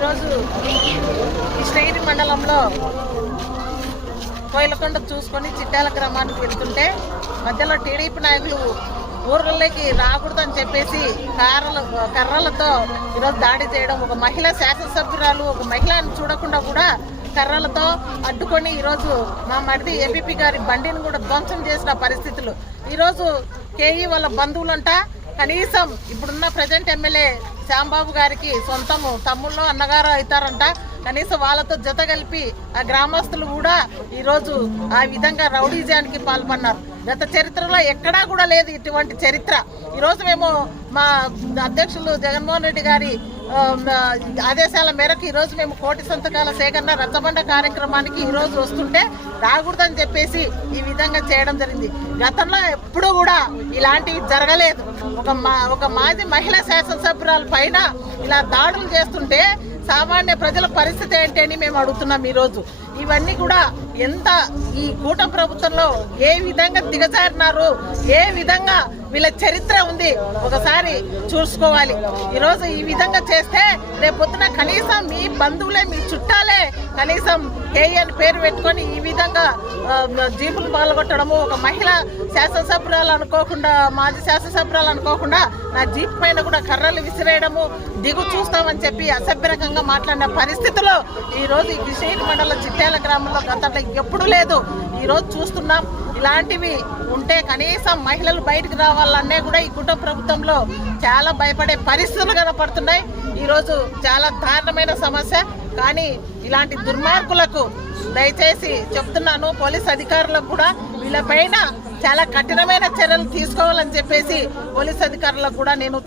ఈరోజు కృష్ణగిరి మండలంలో కోయిలకొండ చూసుకొని చిట్టాల గ్రామానికి వెళ్తుంటే మధ్యలో టీడీపీ నాయకులు ఊర్లలోకి రాకూడదని చెప్పేసి కర్రలు కర్రలతో ఈరోజు దాడి చేయడం ఒక మహిళ శాసనసభ్యురాలు ఒక మహిళను చూడకుండా కూడా కర్రలతో అడ్డుకొని ఈరోజు మా మరిది ఏపీపీ గారి బండిని కూడా ధ్వంసం చేసిన పరిస్థితులు. ఈరోజు కేఈ వాళ్ళ బంధువులంట కనీసం ఇప్పుడున్న ప్రజెంట్ ఎమ్మెల్యే శ్యాంబాబు గారికి సొంతము తమ్ముళ్ళు అన్నగారు అవుతారంట. కనీసం వాళ్ళతో జత కలిపి ఆ గ్రామస్తులు కూడా ఈరోజు ఆ విధంగా రౌడీజానికి పాల్పన్నారు గత చరిత్రలో ఎక్కడా కూడా లేదు ఇటువంటి చరిత్ర. ఈరోజు మేము మా అధ్యక్షులు జగన్మోహన్ రెడ్డి గారి ఆదేశాల మేరకు ఈరోజు మేము కోటి సంతకాల సేకరణ రచ్చబండ కార్యక్రమానికి ఈరోజు వస్తుంటే రాకూడదని చెప్పేసి ఈ విధంగా చేయడం జరిగింది. గతంలో ఎప్పుడూ కూడా ఇలాంటివి జరగలేదు. ఒక మా ఒక మాజీ మహిళా శాసనసభ్యురాల పైన ఇలా దాడులు చేస్తుంటే సామాన్య ప్రజల పరిస్థితి ఏంటి అని మేము అడుగుతున్నాం ఈరోజు ఇవన్నీ కూడా ఎంత ఈ కూట ప్రభుత్వంలో ఏ విధంగా దిగజారినారు ఏ విధంగా వీళ్ళ చరిత్ర ఉంది ఒకసారి చూసుకోవాలి. ఈరోజు ఈ విధంగా చేస్తే రేపొద్దున కనీసం మీ బంధువులే మీ చుట్టాలే కనీసం కేఎన్ అని పేరు పెట్టుకొని ఈ విధంగా జీపులు పాల్గొట్టడము ఒక మహిళ శాసనసభ్యురాలు అనుకోకుండా మాజీ శాసనసభ్యురాలు అనుకోకుండా నా జీప్ పైన కూడా కర్రలు విసిరేయడము దిగు చూస్తామని చెప్పి అసభ్యరకంగా మాట్లాడిన పరిస్థితుల్లో ఈరోజు ఈ కృష్ణగిరి మండలం చిట్యాల గ్రామంలో గతంలో ఎప్పుడు లేదు. ఈరోజు చూస్తున్నాం ఇలాంటివి ఉంటే కనీసం మహిళలు బయటకు రావాలన్నీ కూడా ఈ కుటుంబ ప్రభుత్వంలో చాలా భయపడే పరిస్థితులు కనపడుతున్నాయి ఈరోజు చాలా దారుణమైన సమస్య. కానీ ఇలాంటి దుర్మార్గులకు దయచేసి చెప్తున్నాను పోలీస్ అధికారులకు కూడా వీళ్ళపైన చాలా కఠినమైన చర్యలు తీసుకోవాలని చెప్పేసి పోలీస్ అధికారులకు కూడా నేను